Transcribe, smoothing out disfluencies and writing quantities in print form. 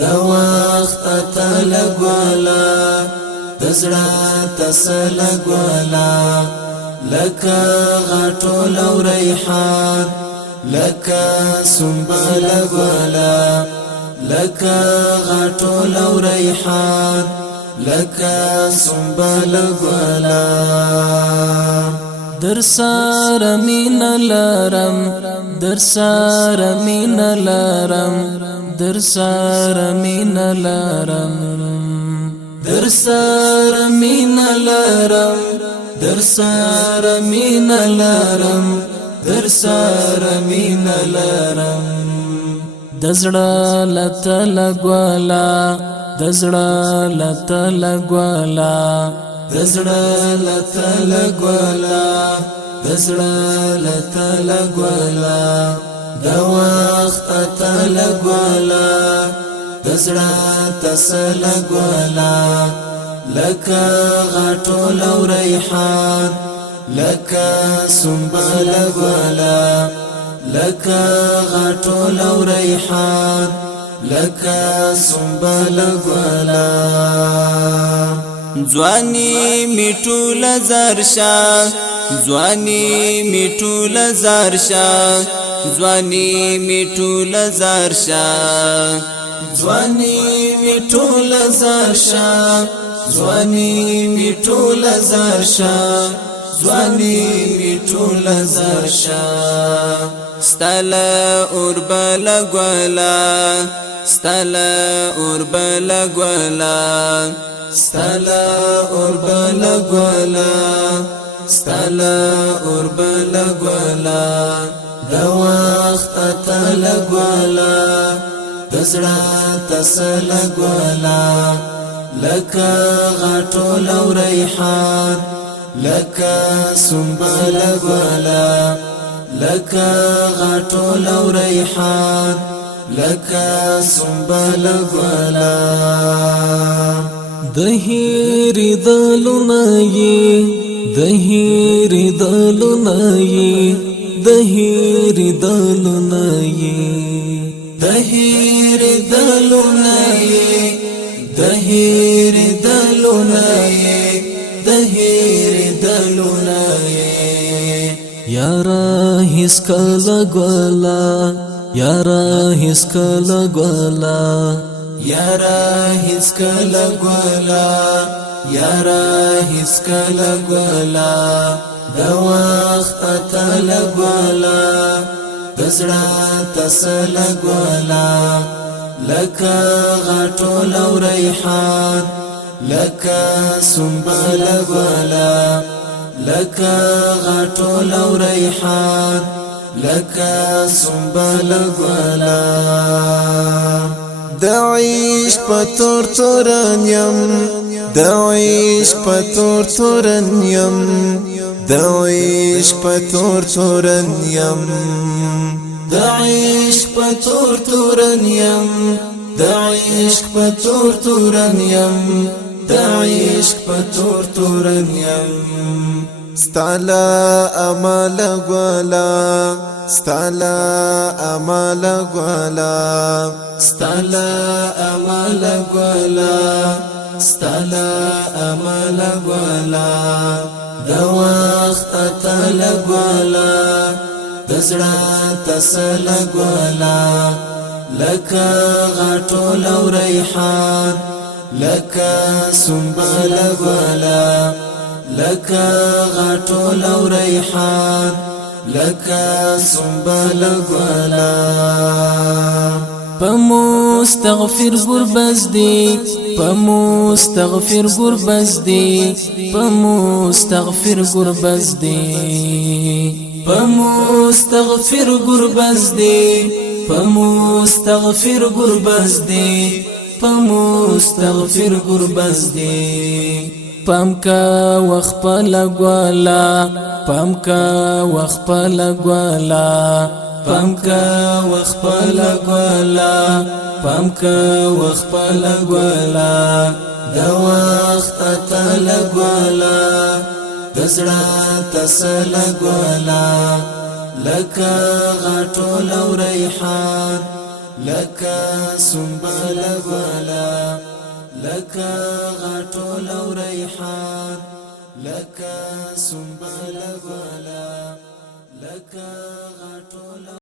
د وخت تلګولا دزړه تسلګولا لکه غټول او ریحان لکه سنبل ګولا لکه غټول او ریحان لکه سنبل ګولا در سره مين لرم در سره مين لرم در سره مين لرم در سره مين لرم در سره مين لرم در سره مين لرم دزړه لته لګولا دزړه لته لګولا دزړه لته لګولا دزړه لته لګولا د وخت ته لګولا دزړه تسلګولا لکه غټول او ریحان لکه سنبل ګولا لکه غټول او ریحان لکه سنبل ګولا ځواني میټول زرشا ځواني میټول زرشا ځواني میټول زرشا ځواني میټول زرشا ځواني میټول زرشا ځواني میټول زرشا ستل اوربل ګولا ستل اوربل ګولا ستل اوربل ګولا ستل اوربل ګولا د وخت تل ګولا دزړه تسلګولا لکه غټول او ریحان لکه سنبل ګولا لکه غټول او ریحان لکه سنبل ګولا دهیر دلونای دهیر دلونای دهیر دلونای دهیر دلونای دهیر دلونای دهیر دلونای یارا هیڅ کله ګولا یارا هیڅ کله ګولا یارا هیڅ کله ګولا یارا هیڅ کله ګولا د وخت تله ګولا دزړه تسلګولا لکه غټول او ریحان لکه سنبل ګولا لکه غټول او ریحان لکه سنبل ګولا د عیش په تور تورن یم د عیش په تور تورن یم د عیش په تور تورن یم د عیش په تور تورن یم د عیش په تور تورن یم د عیش په تور تورن یم ستالا امال ګولا ستالا امال ګولا ستالا امال ګولا ستالا امال ګولا د وخت تل ګولا دزړه تسلګولا لکه غټول او ریحان لکه سنبل ګولا لکه غټول او ریحان لکه سنبل ګولا پمستغفر ګربز دی پمستغفر ګربز دی پمستغفر ګربز دی پمستغفر ګربز دی پمستغفر ګربز دی پمستغفر ګربز دی پم کا وخپل ګوالا پم کا وخپل ګوالا پم کا وخپل ګوالا پم کا وخپل ګوالا د وخت تل ګوالا دزړه تسلګولا لکه غټول او ریحان لکه سنبل ګلا لکه غټول او ریحان لکه سنبل ګلا لکه